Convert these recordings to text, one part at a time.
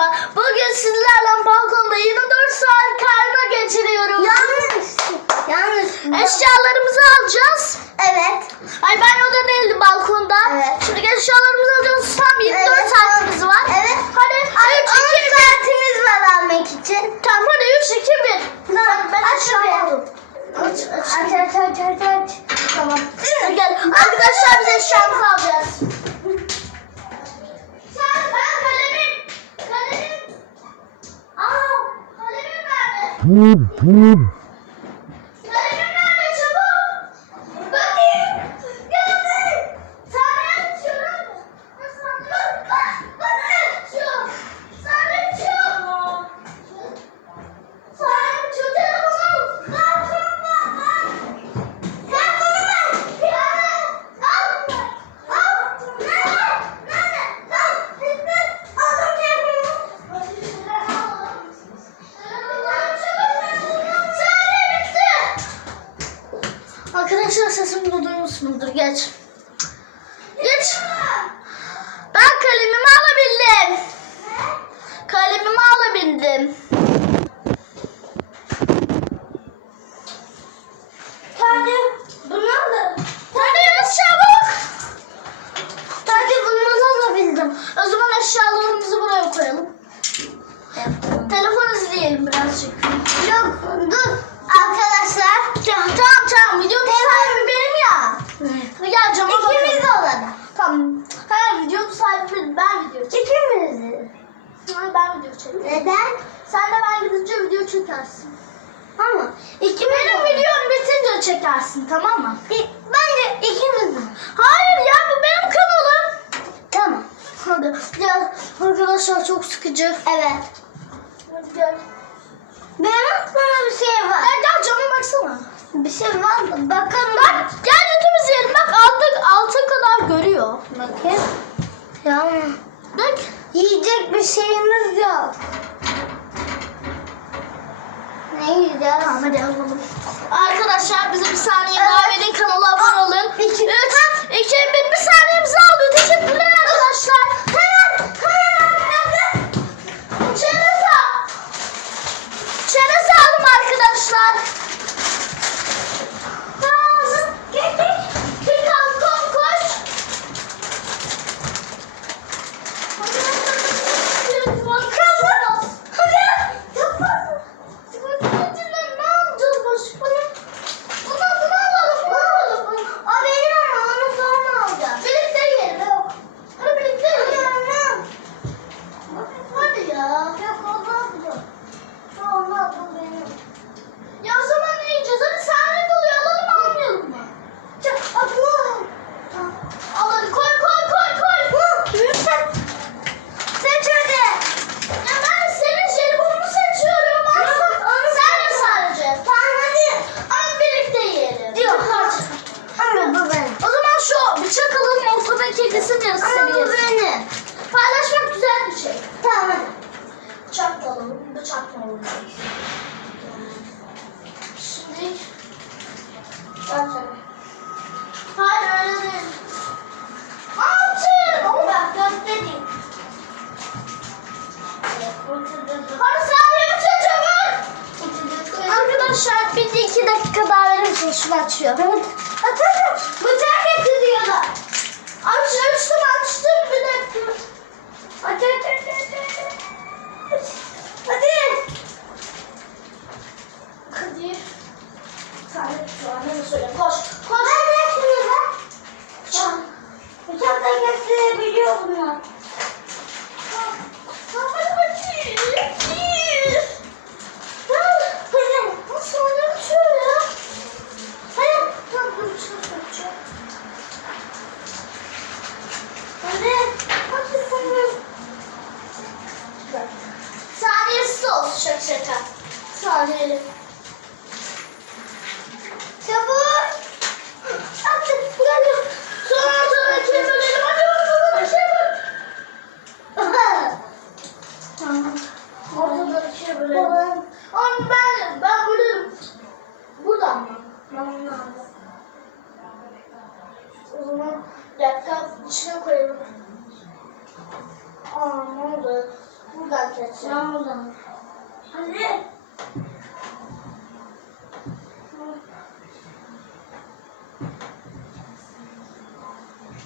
merhaba. Bugün sizlerle balkonda 24 saat karma geçiriyoruz. Yanlış. Yanlış. Eşyalarımızı alacağız. Evet. Ay ben oda değildi balkonda. Evet. Şimdi eşyalarımızı alacağız. Tam 24 evet. saatimiz var. Evet. Hadi 3 2 saatimiz var almak için. Tamam hadi 3 2 1. Tamam ben aşağıya aldım. Aç aç aç aç aç. Tamam. Gel. Arkadaşlar biz eşyamızı alacağız. Бу-бу-бу. Neden? Sen de ben gidince video çekersin. Tamam. İkimiz Benim videom bitince çekersin tamam mı? İ ben de ikimiz. Hayır ya bu benim kanalım. Tamam. Hadi. Ya arkadaşlar çok sıkıcı. Evet. Benim aklıma bir şey var. Gel gel cama baksana. Bir şey var mı? Bakın bak. Gel YouTube izleyelim. Bak altta alta kadar görüyor. Bakayım. Ya. Bak. Yiyecek bir şeyimiz yok. Ne yiyeceğiz? Tamam hadi alalım. Arkadaşlar bize bir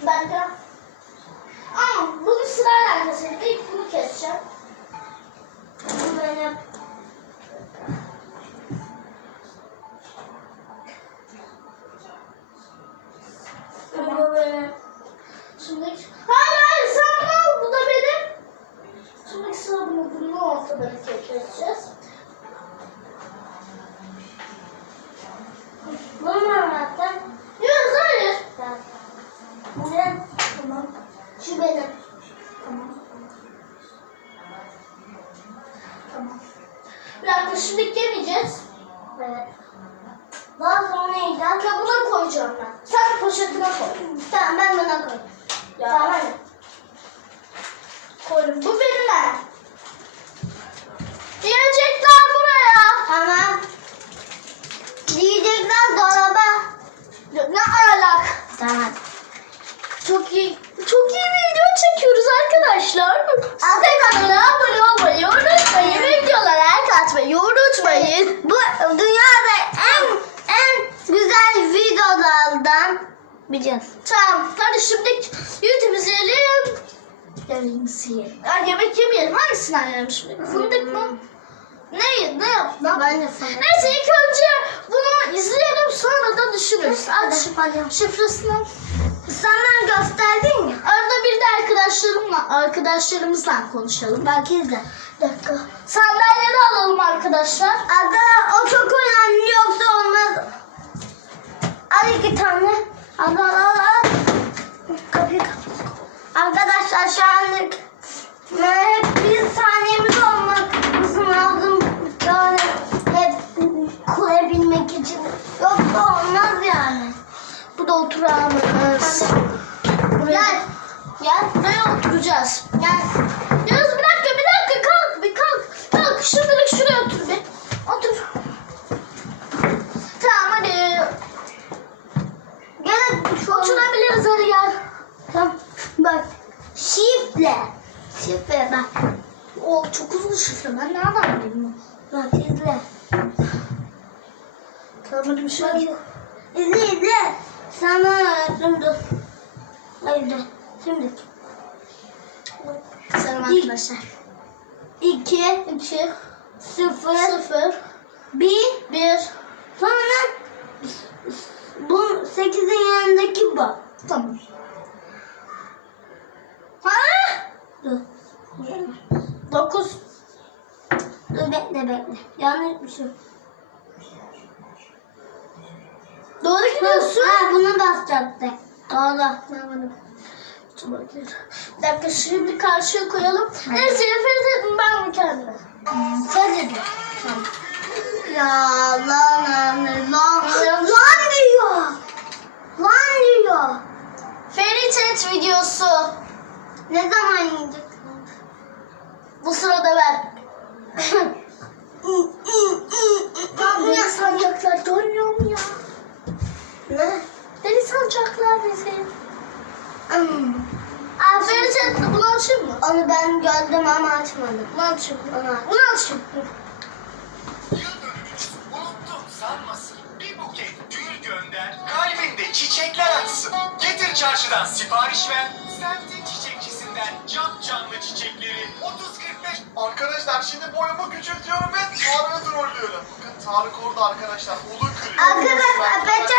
Ben de... Ama bunu sırayla keselim. İlk bunu keseceğim. Bu benim. Bu Hadi. Koydum. Bu benim ben. Yiyecekler buraya. Tamam. Yiyecekler dolaba. Ne alak? Tamam. Çok iyi. Çok iyi video çekiyoruz arkadaşlar. Siz de kanala abone olmayı unutmayın. Videolara like atmayı unutmayın. Bu dünyada bileceğiz. Tamam. Hadi şimdi YouTube izleyelim. Yemeğimizi yiyelim. Ya yemek yemeyelim. Hangisinden yiyelim şimdi? Fındık mı? Ne? Ne yap? Ne yap? Ben de sana. Neyse ilk önce bunu izleyelim sonra da düşünürüz. Hadi. şifresini. Sana gösterdin ya. Arada bir de arkadaşlarımla, arkadaşlarımızla konuşalım. İzle. Bir dakika. Sandalyeleri alalım arkadaşlar. Arkadaşlar o çok önemli yoksa olmaz. Al iki tane. Al al al al. Kapıyı kapat. Arkadaşlar şu anlık hep bir saniyemiz olmak lazım. Yani hep kurabilmek için. Yoksa olmaz yani. Bu da oturağımız. Buraya, Gel. Gel. buraya oturacağız. Gel. Yunus bir dakika bir dakika kalk bir kalk. Kalk şimdilik şuraya otur bir. Otur. Tamam hadi. Gel. Şu Oturabiliriz hadi gel. Tamam. Bak. Şifre. Şifre bak. O çok uzun şifre ben nereden bileyim? Bak izle. Şey Bak. yok. İzle izle. Sana öğrettim dur. Haydi. Şimdi. Selam arkadaşlar. 2 2, 0 0, 1 1. Sonra bu 8'in yanındaki bu. Tamam. Ha? 9. Dur bekle bekle. Yanlış bir şey. Doğru gidiyorsun. Ha bunu basacaktık. Doğru. Tamam. Bir dakika şimdi karşıya koyalım. Neyse nefret ben bu kendime. De diyor. Ya lan lan lan lan diyor. Lan diyor. Fairy Tail videosu. Ne zaman yiyecek? Bu sırada ben. Tam beni sancaklar görmüyor mu ya? Ne? Beni sancaklar bizi. Hmm. Fairy Tail bunu açayım mı? Onu ben gördüm ama açmadım. Bunu açayım. Bunu açayım. Gönder, kalbinde çiçekler açsın. Getir çarşıdan sipariş ver. Semtin çiçekçisinden can canlı çiçekleri 30-45 Arkadaşlar şimdi boyumu küçültüyorum ve Tarık'ı trollüyorum. Bakın Tarık orada arkadaşlar. Odun kırıyor. Arkadaşlar peçete.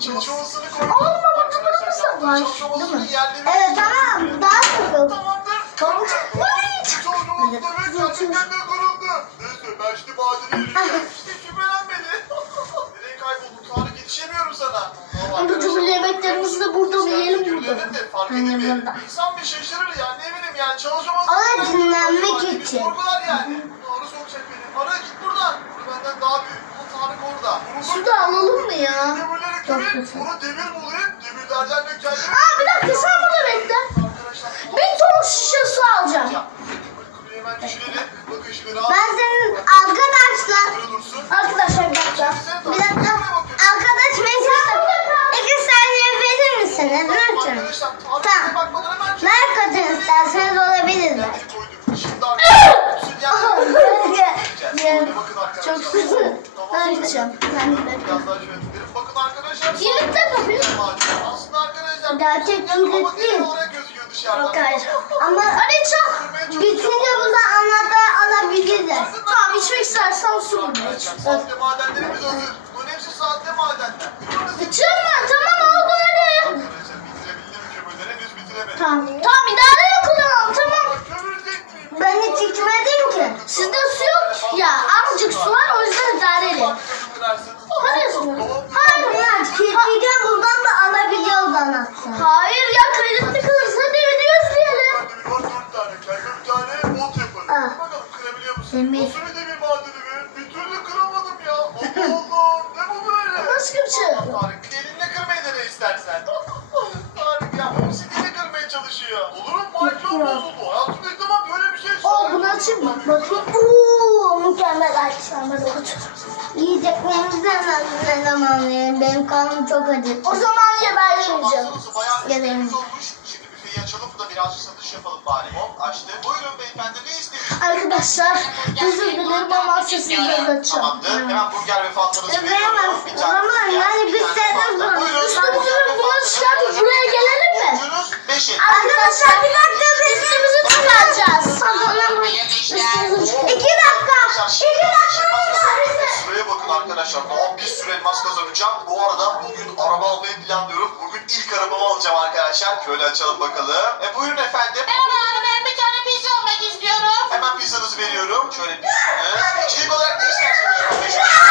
Çalışmasını koy. Oğlum baba? Var. Evet tamam. Daha sıkıl. Tamam. Çalışmasını ve kendimden kuruldu. Neyse ben şimdi badire yiyeceğim. İşte şüphelenmedi. Nereye kayboldun Tarık yetişemiyorum sana. Hadi cumhur yemeklerimizi de burada mı yiyelim burada? Fark burada. İnsan bir şaşırır ya ne bileyim yani çalışamaz. Ona dinlenmek için. Sorgular yani. Doğru sokacak beni. Para git buradan. Bu benden daha büyük. Tarık orada. Su da alalım mı ya? Demirleri kırayım. Sonra demir bulayım. Demirlerden de kendime... Aa bir dakika sen bana bekle. Bir ton şişe su alacağım. Ben senin arkadaşlar. Arkadaşlar bir dakika. Bir dakika. Arkadaş mesela iki saniye verir misiniz lütfen? Tamam. Like atın isterseniz olabilir arkadaşlar. Çok sıkı. Ben gideceğim. Ben gideceğim. Arkadaşlar. Kilitli kapıyı. Aslında arkadaşlar. Gerçek Ama kilitli. gene olarak gözüküyor dışarıdan. Yok hayır. Ama Hadi çal. bitince burada anahtar alabiliriz. Tamam içmek istersen su. Arkadaşlar, Sahte madenlerimiz hazır. Bunun hepsi sahte madenler. Bitiyorum ben. Tamam oldu hadi. Tamam. Tamam idareyle kullanalım tamam. Ben hiç içmedim ki. Sizde su yok ya. Azıcık su var o yüzden idareli. Hayır. Hayır. Ya kilitleyeceğim buradan da anahtarı. Hayır ya kayıtlı kalırsa hadi ödüyoruz diyelim. Var dört tane. Kendime bir tane bot yaparım. Ah. Bakalım kırabiliyor musun? Demir. Yiyeceklerimizden ne zaman verin? Benim karnım çok acıktı. O zaman şeyimiz olmuş. Şimdi büfeyi açalım da birazcık satış yapalım bari. Hop açtı. Buyurun beyefendi ne istiyorsunuz? Arkadaşlar özür dilerim ama sesini biraz açacağım. Tamamdır. Hemen burger ve fantanızı Evet, veriyorum. Bir tane ama yani biz bunu. Buyurun. Üstümüzü fantanızı çıkartıp buraya gelelim mi? Arkadaşlar bir dakika Üstümüzü çıkaracağız. İki dakika. İki arkadaşlar. Daha bir sürü elmas kazanacağım. Bu arada bugün araba almayı planlıyorum. Bugün ilk arabamı alacağım arkadaşlar. Şöyle açalım bakalım. E buyurun efendim. Merhaba ben bir tane pizza almak istiyorum. Hemen pizzanızı veriyorum. Şöyle pizzanız. İçecek olarak ne istersiniz?